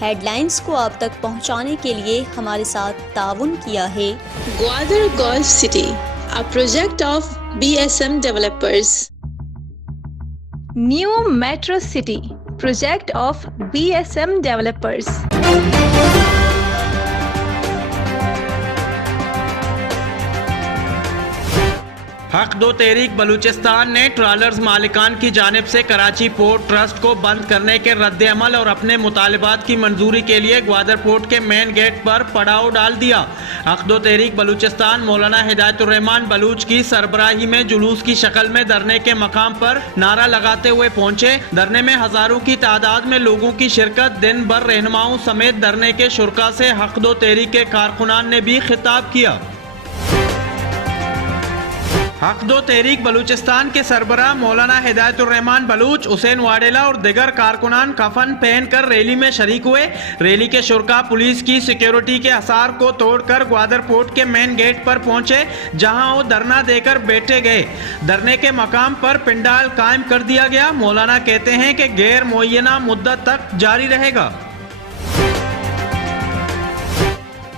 Headlines को आप तक पहुंचाने के लिए हमारे साथ ताउन किया है Gwadar Golf City, a project of BSM developers. New Metro City, project of BSM developers. हक दो तहरीक बलूचिस्तान ने ट्रॉलर्स मालिकान की जानिब से कराची पोर्ट ट्रस्ट को बंद करने के रद्द-ए-अमल और अपने मुतालबात की मंजूरी के लिए ग्वादर पोर्ट के मेन गेट पर पड़ाव डाल दिया। हक दो तहरीक बलूचिस्तान मौलाना हिदायतुर्रहमान बलूच की सरबराही में जुलूस की शक्ल में धरने के मकाम पर नारा लगाते हुए पहुंचे। धरने में हजारों की तादाद में लोगों की शिरकत। दिन भर रहनुमाओं समेत धरने के शुरका से हक दो तहरीक के कारकुनान ने भी खिताब किया। हक दो तहरीक बलूचिस्तान के सरबराह मौलाना हिदायतुर्रहमान बलूच, हुसैन वाडेला और दिगर कारकुनान कफन पहनकर रैली में शरीक हुए। रैली के शुरका पुलिस की सिक्योरिटी के असार को तोड़कर ग्वादर पोर्ट के मेन गेट पर पहुंचे, जहां वो धरना देकर बैठे गए। धरने के मकाम पर पिंडाल कायम कर दिया गया। मौलाना कहते हैं कि गैर मुअय्यना मुद्दत तक जारी रहेगा।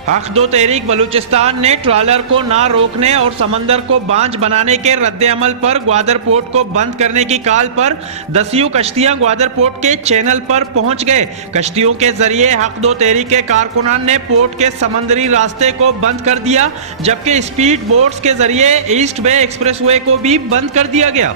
हक दो तहरीक बलूचिस्तान ने ट्रॉलर को ना रोकने और समंदर को बांझ बनाने के रद्द-ए-अमल पर ग्वादर पोर्ट को बंद करने की काल पर दसियों कश्तियां ग्वादर पोर्ट के चैनल पर पहुंच गए। कश्तियों के जरिए हक दो तहरीक के कारकुनान ने पोर्ट के समंदरी रास्ते को बंद कर दिया, जबकि स्पीड बोट्स के जरिए ईस्ट बे एक्सप्रेसवे को भी बंद कर दिया गया।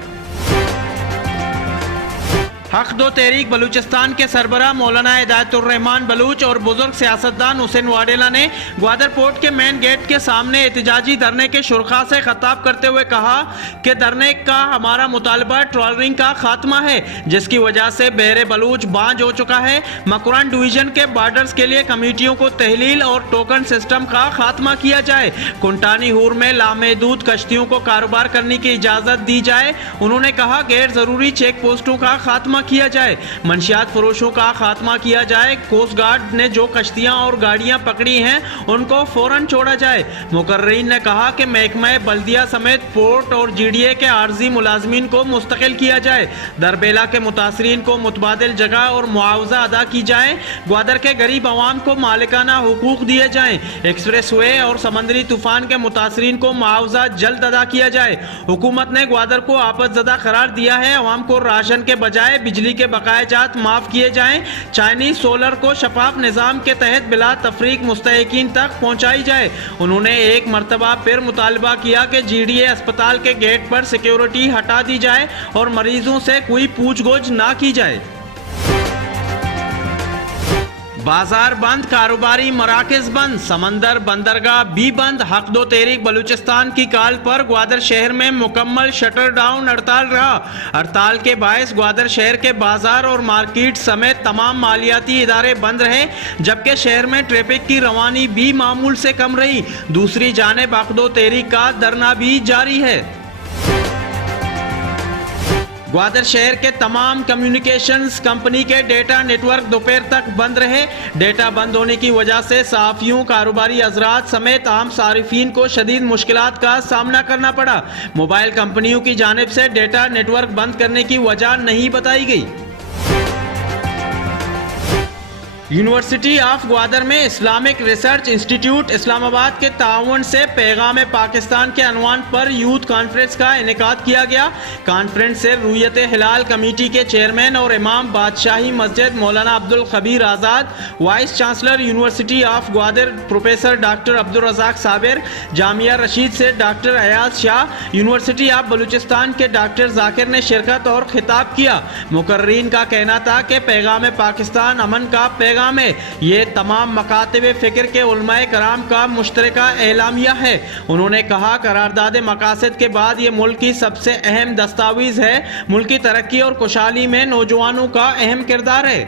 हक दो तहरीक बलूचिस्तान के सरबराह मौलाना हिदायतुर्रहमान बलूच और बुजुर्ग सियासतदान हुसैन वाडेला ने ग्वादर पोर्ट के मेन गेट के सामने एहतजाजी धरने के शुरका से खिताब करते हुए कहा कि धरने का हमारा मुतालबा ट्रॉलरिंग का खात्मा है, जिसकी वजह से बहरे बलूच बांझ हो चुका है। मकरान डिवीजन के बॉर्डर्स के लिए कमेटियों को तहलील और टोकन सिस्टम का खात्मा किया जाए। कुंटानी हूर में लामहदूद कश्तियों को कारोबार करने की इजाजत दी जाए। उन्होंने कहा गैर जरूरी चेक पोस्टों का खात्मा किया जाए, मंशियात फरोशों का खात्मा किया जाए। कोस्ट गार्ड ने जो कश्तियां और गाड़ियां पकड़ी हैं उनको फौरन छोड़ा जाए। मुकर्रीन ने कहा कि महकमा बल्दिया समेत पोर्ट और GDA के आर्जी मुलाजमीन को मुस्तकिल किया जाए। दरबेला के मुतासरीन को मुतबादिल जगह और मुआवजा अदा की जाए। ग्वादर के गरीब आवाम को मालिकाना हुकूक दिए जाएं। एक्सप्रेस वे और समंदरी तूफान के मुतासरीन को मुआवजा जल्द अदा किया जाए। हुकूमत ने ग्वादर को आपतजदा करार दिया है। अवाम को राशन के बजाय बिजली के बकायाजात माफ किए जाएं। चाइनीज सोलर को शफाफ निजाम के तहत बिला तफरीक मुस्तहिकीन तक पहुंचाई जाए। उन्होंने एक मरतबा फिर मुतालबा किया कि GDA अस्पताल के गेट पर सिक्योरिटी हटा दी जाए और मरीजों से कोई पूछगछ ना की जाए। बाजार बंद, कारोबारी मराकज बंद, समंदर बंदरगाह भी बंद। हक दो तहरीक बलूचिस्तान की काल पर ग्वादर शहर में मुकम्मल शटर डाउन हड़ताल रहा। हड़ताल के बायस ग्वादर शहर के बाजार और मार्केट समेत तमाम मालियाती इदारे बंद रहे, जबकि शहर में ट्रैफिक की रवानी भी मामूल से कम रही। दूसरी जानिब हक दो तहरीक का धरना भी जारी है। ग्वादर शहर के तमाम कम्युनिकेशंस कंपनी के डेटा नेटवर्क दोपहर तक बंद रहे। डेटा बंद होने की वजह से सहाफियों, कारोबारी हजरात समेत आम सारिफीन को शदीद मुश्किलात का सामना करना पड़ा। मोबाइल कंपनियों की जानिब से डेटा नेटवर्क बंद करने की वजह नहीं बताई गई। यूनिवर्सिटी ऑफ ग्वादर में इस्लामिक रिसर्च इंस्टीट्यूट इस्लामाबाद के ताउन से पैगाम पाकिस्तान के अनवान पर यूथ कॉन्फ्रेंस का इनेकाद किया गया। कॉन्फ्रेंस से रुयत हिलाल कमेटी के चेयरमैन और इमाम Badshahi Masjid Maulana Abdul Khabir Azad, vice chancellor university of Gwadar professor doctor Abdul Razzaq Sabir, Jamia Rashid से doctor Ayaz Shah, university of Balochistan के डॉक्टर जाकिर ने शिरकत और खिताब किया। मुकर्रीन का कहना था कि पैगाम पाकिस्तान अमन का पैगाम है। ये तमाम मकातब फिक्र के उलमाए कराम का मुश्तरका एलामिया है। उन्होंने कहा करारदाद मकासद के बाद ये मुल्क की सबसे अहम दस्तावेज है। मुल्क की तरक्की और खुशहाली में नौजवानों का अहम किरदार है।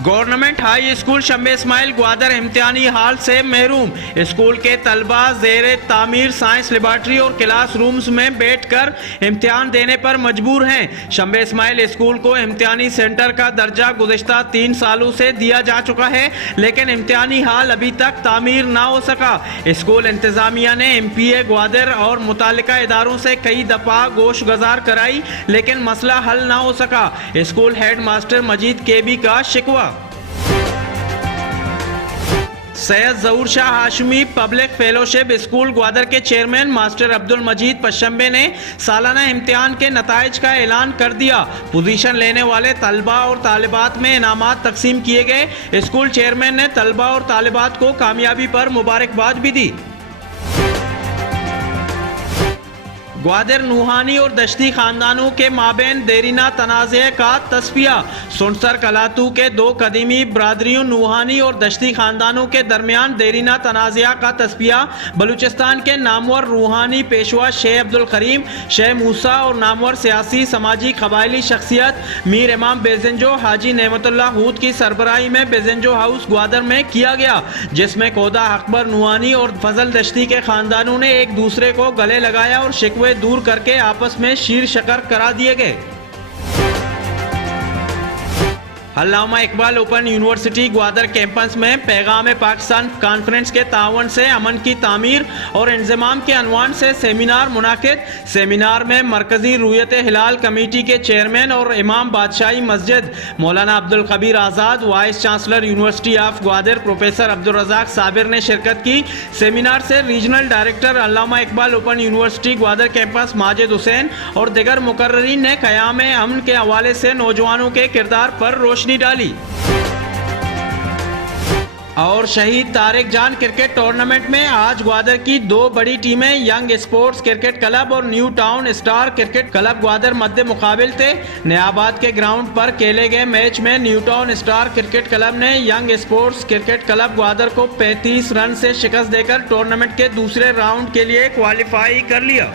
Government high school Shambe Ismail Gwadar इम्तिहानी हाल से महरूम। स्कूल के तलबा ज़ेरे तामीर साइंस लेबॉर्ट्री और क्लास रूम्स में बैठकर इम्तिहान देने पर मजबूर हैं। शम्बे इस्माइल स्कूल को इम्तिहानी सेंटर का दर्जा गुज़िश्ता 3 सालों से दिया जा चुका है, लेकिन इम्तिहानी हाल अभी तक तामीर ना हो सका। स्कूल इंतज़ामिया ने MPA ग्वादर और मुतालिका इदारों से कई दफ़ा गोश गुजार कराई, लेकिन मसला हल ना हो सका। School headmaster Majid KB का शिकवा। Syed Zahoor Shah Hashmi public fellowship school Gwadar के चेयरमैन मास्टर अब्दुल मजीद पशंबे ने सालाना इम्तिहान के नताइज का ऐलान कर दिया। पोजीशन लेने वाले तलबा और तालिबात में इनामात तकसीम किए गए। स्कूल चेयरमैन ने तलबा और तालिबात को कामयाबी पर मुबारकबाद भी दी। ग्वादर नूहानी और दश्ती खानदानों के माबेन देरीना तनाज़े का तस्फिया। सुनसर कलातू के 2 कदीमी बरादरियों नूहानी और दश्ती खानदानों के दरमियान देरीना तनाज़ा का तस्फिया बलूचिस्तान के नामवर रूहानी पेशवा शेख अब्दुल करीम, शेख मूसा और नामवर सियासी समाजी कबायली शख्सियत मीर इमाम बेज़ंजो हाजी नेमतुल्लाह हूद की सरबराही में बेज़ंजो हाउस ग्वादर में किया गया, जिसमें कोदा अकबर नूहानी और फजल दश्ती के खानदानों ने एक दूसरे को गले लगाया और शिकवे दूर करके आपस में शीर शकर करा दिए गए। Allama Iqbal open university Gwadar campus में पैगाम पाकिस्तान कॉन्फ्रेंस के तावन से अमन की तामीर और इंतजाम के अनवान से सेमिनार मुनाकिद। सेमिनार में मरकजी रुयत हिलाल कमेटी के चेयरमैन और इमाम Badshahi Masjid Maulana Abdul Kabir Azad, vice chancellor university of Gwadar professor Abdul Razzaq Sabir ने शिरकत की। सेमिनार से regional director Allama Iqbal open university Gwadar campus Majid Hussain और दिगर मुकर्ररीन ने क़याम अमन के हवाले से नौजवानों के किरदार पर रोशनी डाली। और शहीद तारिक जान क्रिकेट टूर्नामेंट में आज ग्वादर की 2 बड़ी टीमें यंग स्पोर्ट्स क्रिकेट क्लब और new town star cricket club Gwadar मध्य मुकाबिल थे। नयाबाद के ग्राउंड पर खेले गए मैच में new town star cricket club ने young sports cricket club Gwadar को 35 रन से शिकस्त देकर टूर्नामेंट के दूसरे राउंड के लिए क्वालिफाई कर लिया।